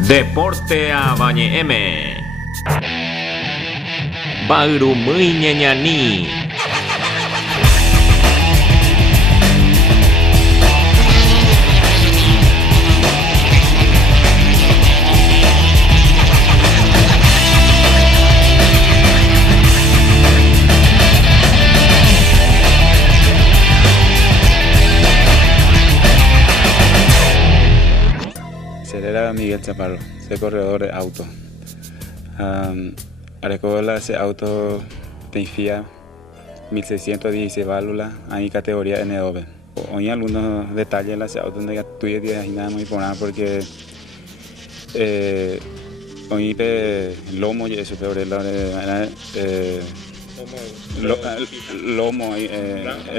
Deporte a Bañe M. Bagru muy ñañaní. Era Miguel Chaparro, soy corredor de auto. Recojo ese auto Tenfia 1616 válvulas, hay categoría N2. Hoy algunos detalles de ese auto donde estoy de nada muy por nada porque hoy lomo y eso sobre lomo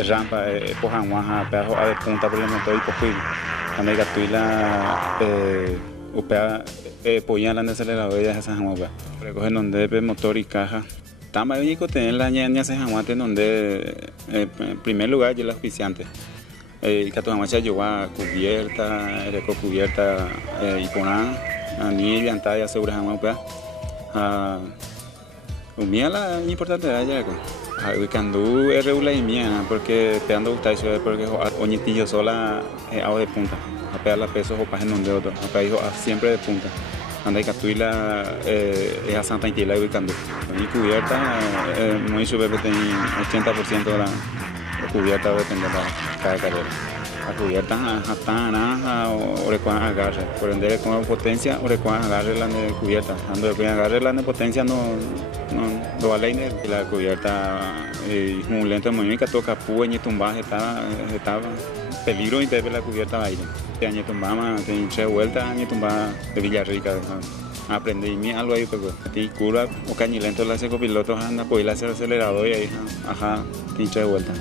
rampa cojan guaja pedazo de punta por el motor y cojo cuando estoy la upea poían la acelerador y esas jamones recogen donde motor y caja tama único tener la ñaña se jamoate donde en primer lugar yo el auspiciante el que tu jamacha lleva cubierta recocubierta y ponan ni pantalla segura jamás upea mía la importante de allá cuando es regular y mía porque pegando gusta eso porque oñitillo sola hago de punta a pegar la peso o pasen donde otro a pegar siempre de punta anda y captura es a Santa Intila y ubicando y cubierta muy super tenía 80% de la cubierta depende de cada carrera la cubierta hasta naranja o recuerdan agarre por ende con potencia o recuerdan agarre la de cubierta cuando recuerdan agarre la de potencia no vale la cubierta muy lento de movimiento toca pu y tumba estaba peligro y te ve la cubierta aire año tumba tiene 3 vueltas año tumba de Villarrica aprendí mi algo ahí pero ti curva o cañilento la seco pilotos anda pues la acelerador y ahí ajá tiene 3 vueltas